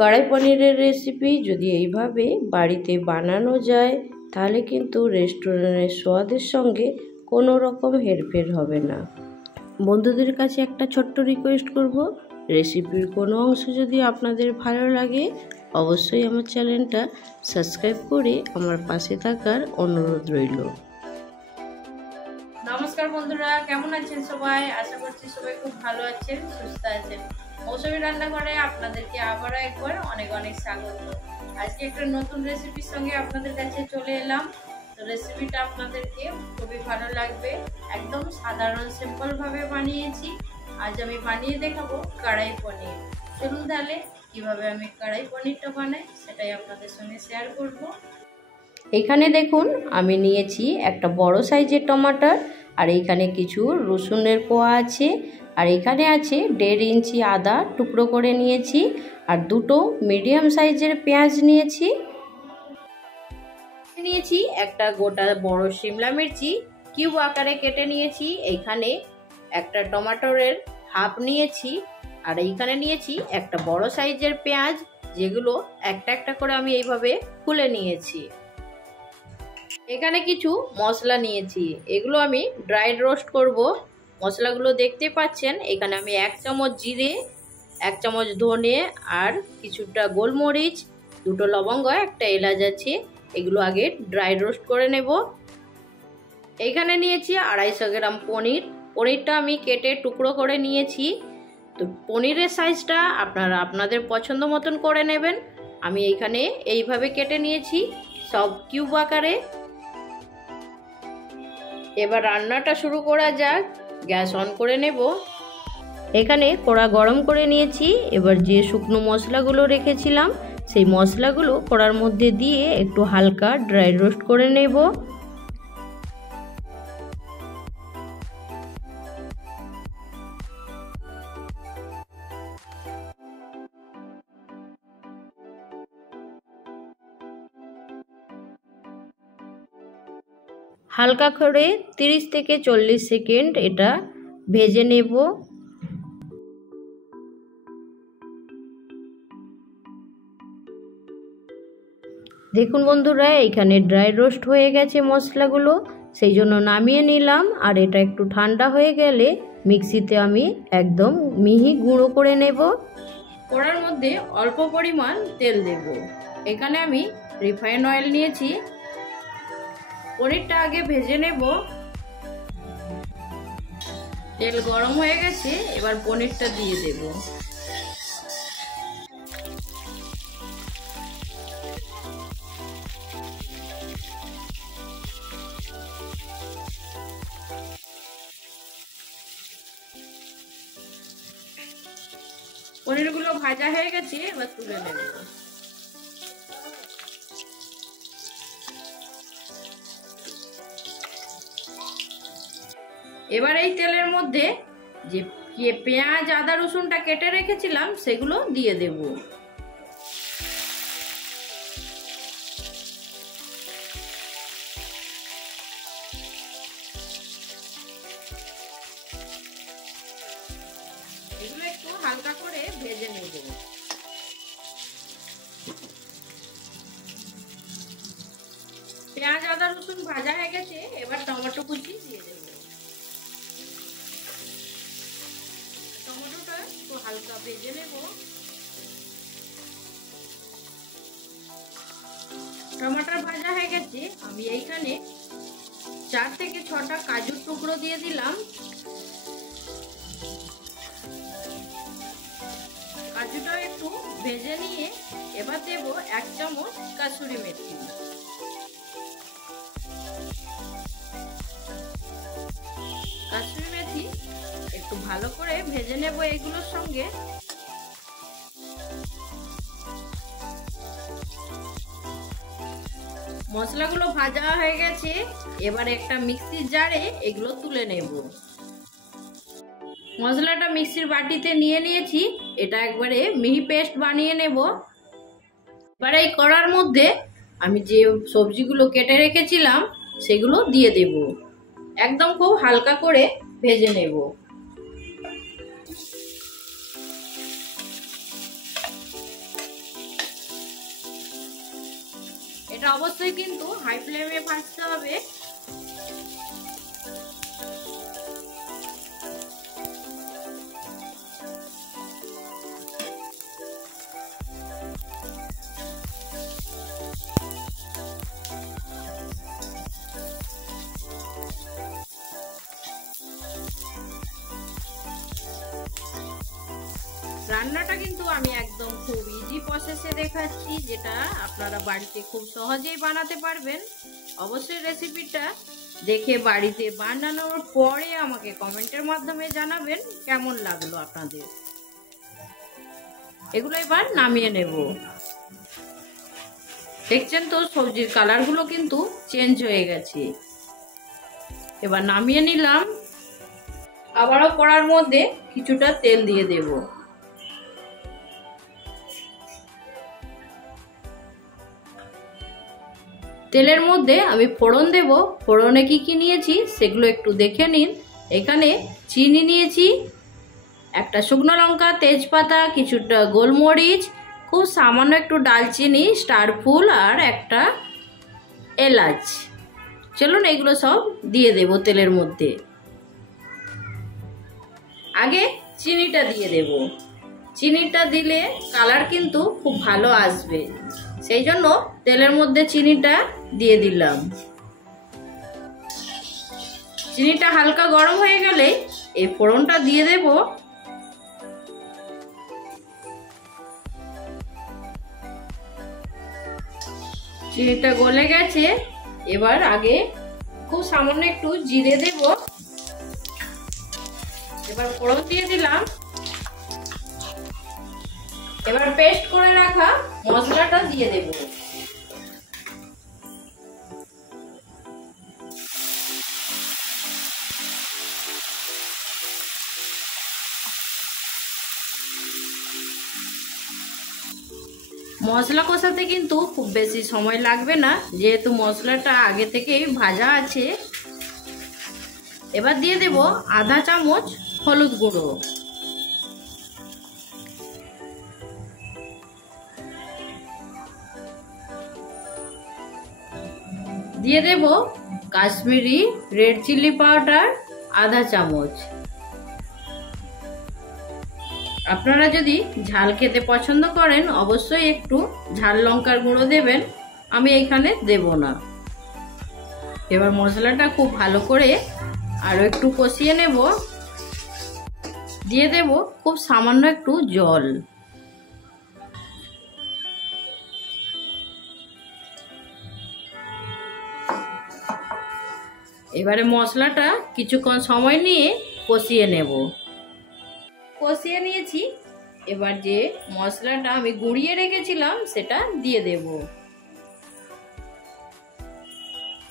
কড়াই পনিরের রেসিপি যদি এইভাবে বাড়িতে বানানো যায় তাহলে কিন্তু রেস্টুরেন্টের স্বাদের সঙ্গে কোনো রকম হেরফের হবে না। বন্ধুদের কাছে একটা ছোট্ট রিকোয়েস্ট করব, রেসিপির কোনো অংশ যদি আপনাদের ভালো লাগে অবশ্যই আমার চ্যানেলটা সাবস্ক্রাইব করে আমার পাশে থাকার অনুরোধ রইল। নমস্কার বন্ধুরা, কেমন আছেন সবাই? আশা করছি সবাই খুব ভালো আছেন, সুস্থ আছেন। মৌসুমী রান্নাঘরে আপনাদেরকে আবারও একবার অনেক অনেক স্বাগত। আজকে একটা নতুন রেসিপির সঙ্গে আপনাদের কাছে চলে এলাম। তো রেসিপিটা আপনাদেরকে খুবই ভালো লাগবে। একদম সাধারণ সিম্পল ভাবে বানিয়েছি। আজ আমি বানিয়ে দেখাবো কড়াই পনির। চলুন তাহলে কিভাবে আমি কড়াই পনিরটা বানাই সেটাই আপনাদের সঙ্গে শেয়ার করব। এখানে দেখুন আমি নিয়েছি একটা বড় সাইজের টমাটার, আর এইখানে কিছু রসুনের কোয়া আছে, আর এখানে আছে 1.5 ইঞ্চি আদা টুকরো করে নিয়েছি, আর দুটো মিডিয়াম সাইজের পেঁয়াজ নিয়েছি। একটা গোটা বড় শিমলা মির্চি কিউব আকারে কেটে নিয়েছি। এইখানে একটা টমেটোর হাফ নিয়েছি, আর এইখানে নিয়েছি একটা বড় সাইজের পেঁয়াজ, যেগুলো একটা একটা করে আমি এইভাবে খুলে নিয়েছি। এখানে কিছু মশলা নিয়েছি, এগুলো আমি ড্রাই রোস্ট করব। মশলাগুলো দেখতে পাচ্ছেন, এখানে আমি 1 চামচ জিরে, 1 চামচ ধনে, আর কিছুটা গোলমরিচ, 2টো লবঙ্গ, একটা এলাচ আছে। এগুলো আগে ড্রাই রোস্ট করে নেব। এখানে নিয়েছি 250 গ্রাম পনিরটা আমি কেটে টুকরো করে নিয়েছি। তো পনিরের সাইজটা আপনারা আপনাদের পছন্দ মতন করে নেবেন। আমি এইখানে এইভাবে কেটে নিয়েছি সব কিউব আকারে। এবার রান্নাটা শুরু করা যাক। গ্যাস অন করে নেব। এখানে কড়া গরম করে নিয়েছি। এবার যে শুকনো মশলাগুলো রেখেছিলাম সেই মশলাগুলো কড়ার মধ্যে দিয়ে একটু হালকা ড্রাই রোস্ট করে নেব। হালকা করে 30 থেকে 40 সেকেন্ড এটা ভেজে নেব। দেখুন বন্ধুরা, এখানে ড্রাই রোস্ট হয়ে গেছে মশলাগুলো, সেই জন্য নামিয়ে নিলাম। আর এটা একটু ঠান্ডা হয়ে গেলে মিক্সিতে আমি একদম মিহি গুঁড়ো করে নেব। কড়ার মধ্যে অল্প পরিমাণ তেল দেব। এখানে আমি রিফাইন অয়েল নিয়েছি। পনিরটা আগে ভেজে নেব। তেল গরম হয়ে গেছে, এবার পনিরটা দিয়ে দেব। পনিরগুলো ভাজা হয়ে গেছে, এবার তুলে নেব। এবার এই তেলের মধ্যে যে পেঁয়াজ আদা রসুনটা কেটে রেখেছিলাম সেগুলো দিয়ে দেব। এগুলো একটু হালকা করে ভেজে নেব। পেঁয়াজ আদা রসুন ভাজা হয়ে গেছে, এবার টমেটো কুচি দিয়ে দেব। টমেটোটা একটু হালকা ভেজে নেব। টমেটো ভাজা হয়ে গেছে, আমি এইখানে 4 থেকে 6টা কাজুর টুকরো দিয়ে দিলাম। কাজুটা একটু ভেজে নিয়ে এবার দেব 1 চামচ কাসুরি মেথি। কাসুরি মেথি একটু ভালো করে ভেজে নেব এগুলোর সঙ্গে। মশলাগুলো ভাজা হয়ে গেছে, এবার একটা মিক্সির জারে এগুলো তুলে নেব। মশলাটা মিক্সির বাটিতে নিয়ে নিয়েছি, এটা একবারে মিহি পেস্ট বানিয়ে নেব। এবার এই কড়ার মধ্যে আমি যে সবজিগুলো কেটে রেখেছিলাম সেগুলো দিয়ে দেব। একদম খুব হালকা করে ভেজে নেব। এটা অবশ্যই কিন্তু হাই ফ্লেমে ভাজতে হবে। রান্নাটা কিন্তু আমি একদম খুব ইজি প্রসেসে দেখাচ্ছি, যেটা আপনারা বাড়িতে খুব সহজেই বানাতে পারবেন। অবশ্যই রেসিপিটা দেখে বাড়িতে বানানোর পরে আমাকে কমেন্টের মাধ্যমে জানাবেন কেমন লাগলো আপনাদের। এগুলো এবার নামিয়ে নেব। দেখছেন তো সবজির কালারগুলো কিন্তু চেঞ্জ হয়ে গেছে। এবার নামিয়ে নিলাম। আবারও কড়ার মধ্যে কিছুটা তেল দিয়ে দেব। তেলের মধ্যে আমি ফোড়ন দেব। ফোড়নে কি কি নিয়েছি সেগুলো একটু দেখে নিন। এখানে চিনি নিয়েছি, একটা শুকনো লঙ্কা, তেজপাতা, কিছুটা গোলমরিচ, খুব সামান্য একটু ডালচিনি, স্টার ফুল আর একটা এলাচ। চলুন এগুলো সব দিয়ে দেব তেলের মধ্যে। আগে চিনিটা দিয়ে দেব। চিনিটা দিলে কালার কিন্তু খুব ভালো আসবে, সেই জন্য তেলের মধ্যে চিনিটা দিয়ে দিলাম। চিনিটা হালকা গরম হয়ে গেলে এই ফোড়নটা দিয়ে দেব। চিনিটা গলে গেছে। এবার আগে খুব সামান্য একটু জিরে দেব। এবার ফোড়ন দিয়ে দিলাম। এবার পেস্ট করে রাখা মশলাটা দিয়ে দেব। মশলা কষাতে কিন্তু খুব বেশি সময় লাগবে না, যেহেতু মশলাটা আগে থেকেই ভাজা আছে। এবার দিয়ে দেব আধা চামচ হলুদ গুঁড়ো। দিয়ে দেব কাশ্মীরি রেড চিলি পাউডার আধা চামচ। আপনারা যদি ঝাল খেতে পছন্দ করেন অবশ্যই একটু ঝাল লঙ্কার গুঁড়ো দেবেন, আমি এখানে দেব না। এবার মশলাটা খুব ভালো করে আরো একটু কষিয়ে নেব। দিয়ে দেব খুব সামান্য একটু জল। এবারে মশলাটা কিছুক্ষণ সময় নিয়ে কষিয়ে নেব। কষিয়ে নিয়েছি। এবার যে মশলাটা আমি গুঁড়িয়ে রেখেছিলাম সেটা দিয়ে দেব।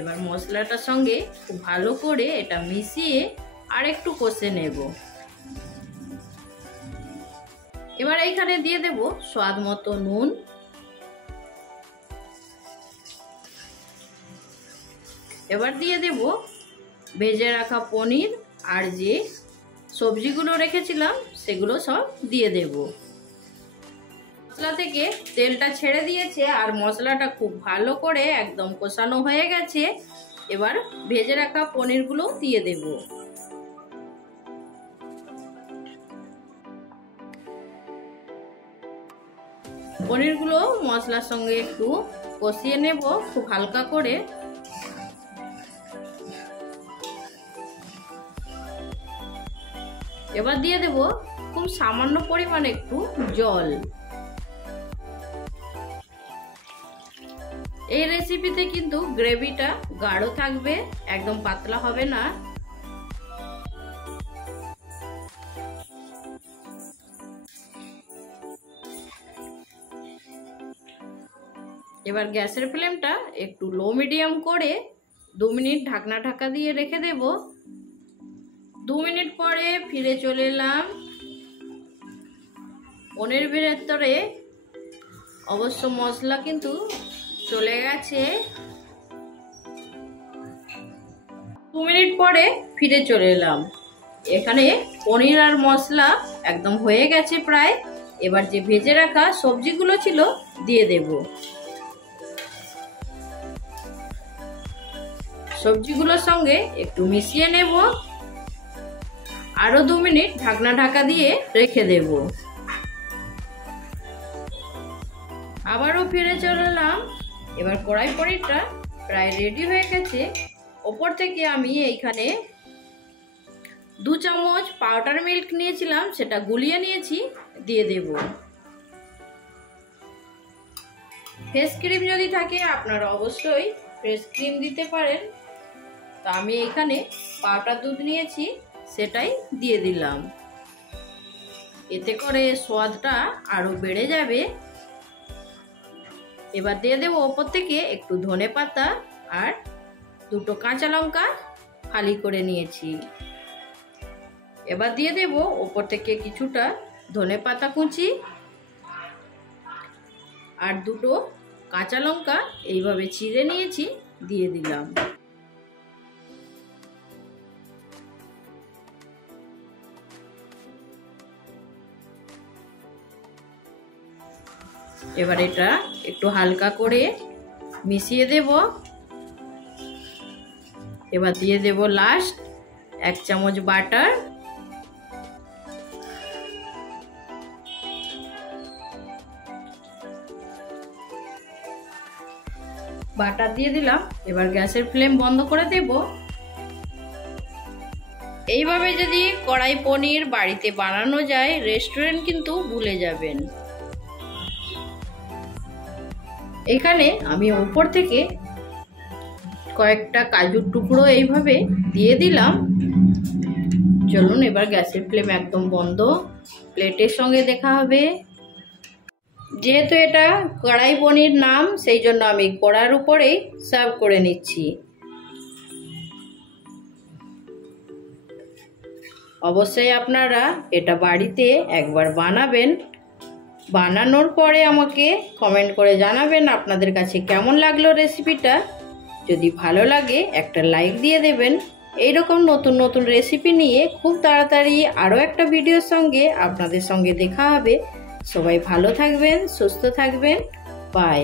এবার মশলাটার সঙ্গে খুব ভালো করে এটা মিশিয়ে আর একটু কষে নেব। এবার এইখানে দিয়ে দেব স্বাদ মতো নুন। এবার দিয়ে দেব ভেজে রাখা পনির আর যে সবজিগুলো রেখেছিলাম সেগুলো সব দিয়ে দেব। মশলা থেকে তেলটা ছেড়ে দিয়েছে আর মশলাটা খুব ভালো করে একদম কষানো হয়ে গেছে। এবার ভেজে রাখা পনিরগুলো দিয়ে দেব। পনিরগুলো মশলার সঙ্গে একটু কষিয়ে নেব খুব হালকা করে। এবার দিয়ে দেব খুব সামান্য পরিমাণে একটু জল। এই রেসিপিতে কিন্তু গ্রেভিটা গাঢ় থাকবে, একদম পাতলা হবে না। এবার গ্যাসের ফ্লেমটা একটু লো মিডিয়াম করে 2 মিনিট ঢাকা দিয়ে রেখে দেব। 2 মিনিট পরে ফিরে চলে এলাম। পনির ভেতরে অবশ্য মশলা কিন্তু চলে গেছে। 2 মিনিট পরে ফিরে চলে এলাম। এখানে পনির আর মশলা একদম হয়ে গেছে প্রায়। এবার যে ভেজে রাখা সবজিগুলো ছিল দিয়ে দেব। সবজিগুলোর সঙ্গে একটু মিশিয়ে নেব। আরো 2 মিনিট ঢাকনা ঢাকা দিয়ে রেখে দেব। আবারও ফিরে চলে এলাম। এবার কড়াই পনিরটা প্রায় রেডি হয়ে গেছে। ওপর থেকে আমি এইখানে 2 চামচ পাউডার মিল্ক নিয়েছিলাম, সেটা গুলিয়ে নিয়েছি, দিয়ে দেব। ফ্রেশ ক্রিম যদি থাকে আপনারা অবশ্যই ফ্রেশ ক্রিম দিতে পারেন। তো আমি এখানে পাউডার দুধ নিয়েছি, সেটাই দিয়ে দিলাম। এতে করে স্বাদটা আরো বেড়ে যাবে। এবার দিয়ে দেব ওপর থেকে একটু ধনেপাতা আর 2টো কাঁচা লঙ্কা ফালি করে নিয়েছি। এবার দিয়ে দেব ওপর থেকে কিছুটা ধনেপাতা কুচি আর 2টো কাঁচা লঙ্কা এইভাবে চিড়ে নিয়েছি, দিয়ে দিলাম। এবার এটা একটু হালকা করে মিশিয়ে দেব। এবার দিয়ে দেব লাস্ট 1 চামচ বাটার। বাটার দিয়ে দিলাম। এবার গ্যাসের ফ্লেম বন্ধ করে দেব। এইভাবে যদি কড়াই পনির বাড়িতে বানানো যায়, রেস্টুরেন্ট কিন্তু ভুলে যাবেন। এখানে আমি উপর থেকে কয়েকটা কাজুর টুকরো এইভাবে দিয়ে দিলাম। চলুন এবার গ্যাসের ফ্লেম একদম বন্ধ। প্লেটের সঙ্গে দেখা হবে। যেহেতু এটা কড়াই পনির নাম, সেই জন্য আমি কড়ার উপরেই সার্ভ করে নিচ্ছি। অবশ্যই আপনারা এটা বাড়িতে একবার বানাবেন। বানানোর পরে আমাকে কমেন্ট করে জানাবেন আপনাদের কাছে কেমন লাগলো রেসিপিটা। যদি ভালো লাগে একটা লাইক দিয়ে দেবেন। এইরকম নতুন নতুন রেসিপি নিয়ে খুব তাড়াতাড়ি আরও একটা ভিডিওর সঙ্গে আপনাদের সঙ্গে দেখা হবে। সবাই ভালো থাকবেন, সুস্থ থাকবেন। বাই।